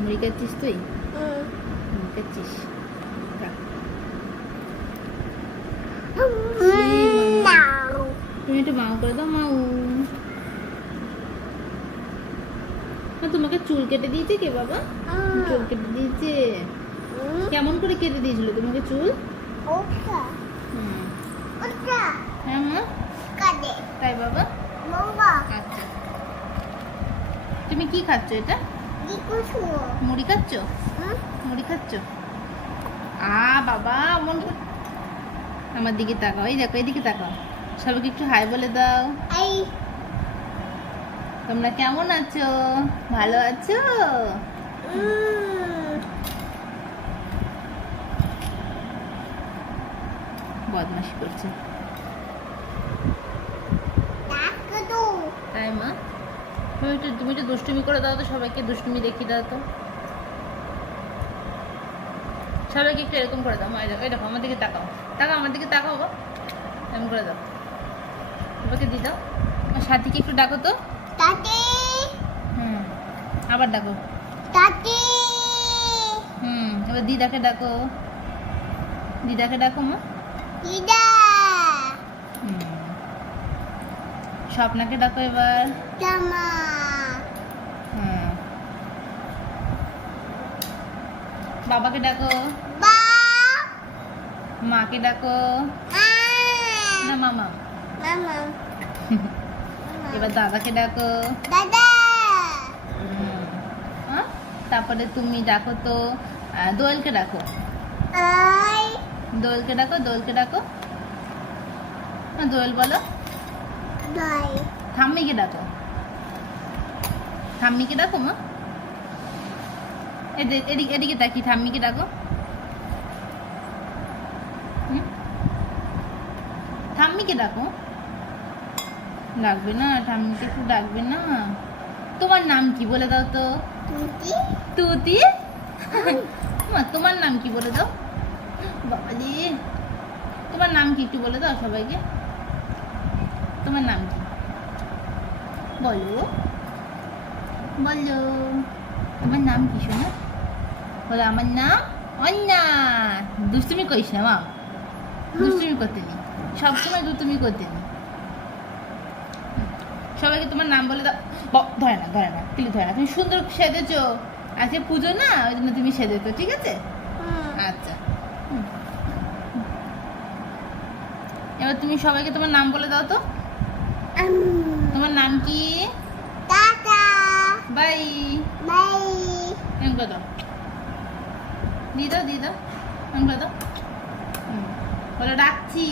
মুড়ি খাচ্ছিস তুই? মুড়ি খাচ্ছিস? তুমি একটু মাও করে দাও, মাও। তোমাকে চুল কেটে দিয়েছে কে বাবা? চুল কেটে দিয়েছে? কেমন করে কেটে দিয়েছিল তোমাকে চুল? হ্যাঁ মা, তাই বাবা? আচ্ছা, তুমি কি খাচ্ছ এটা? মুড়ি খাচ্ছ? মুড়ি খাচ্ছ? বাবা আমার দিকে তাকাও, এই দেখো এদিকে তাকাও, সবাইকে একটু হাই বলে দাও। তোমরা কেমন আছো? ভালো আছো? বদমাশি করছে তাই মা? তুমি একটু দুষ্টুমি করে দাও তো, সবাইকে দুষ্টুমি দেখিয়ে দাও তো, সবাইকে একটু এরকম করে দাও। এই দেখো আমার দিকে তাকাও, তাকাও আমার দিকে তাকাও গো, এরকম করে দাও, সবাইকে দিয়ে দাও। আর সাথীকে একটু ডাকো তো। আবার ডাকো। এবার দিদাকে ডাকো, দিদাকে ডাকো মা। স্বপ্নাকে ডাকো এবার। বাবাকে ডাকো। মাকে ডাকো। না মামা। এবার দাদাকে ডাকো। তারপরে তুমি ডাকো তো দোয়েলকে ডাকো। দোয়েলকে ডাকো, দোয়েলকে ডাকো। দোয়েল বলো। ঠাম্মিকে ডাকো, ঠাম্মিকে ডাকো মা। এদিকে এদিকে তাকি, ঠাম্মিকে ডাকো। ঠাম্মিকে ডাকো। ডাকবে না? ঠাম্মিকে একটু ডাকবে না? তোমার নাম কি বলে দাও তো। তুতি। মা তোমার নাম কি বলে দাও। বাবাজি, তোমার নাম কি একটু বলে দাও সবাইকে। তোমার নাম কি বলো, বলো তোমার নাম কি শোনো? বলো আমার নাম অন্যা। দুষ্টুমি করিস না মা, দুষ্টুমি করতে নি, সবসময় দুষ্টুমি করতে নি। সবাইকে তোমার নাম বলে দাও। ধরে না, ধরে না, প্লিজ ধরে না। তুমি সুন্দর সেজেছো, আজকে পুজো না, ওই জন্য তুমি সেজেছো, ঠিক আছে? আচ্ছা, এবার তুমি সবাইকে তোমার নাম বলে দাও তো। তোমার নাম কি? বাই। এম করে দাও, দিয়ে দাও, দিয়ে দাও, এম করে দাও। বলো রাখছি।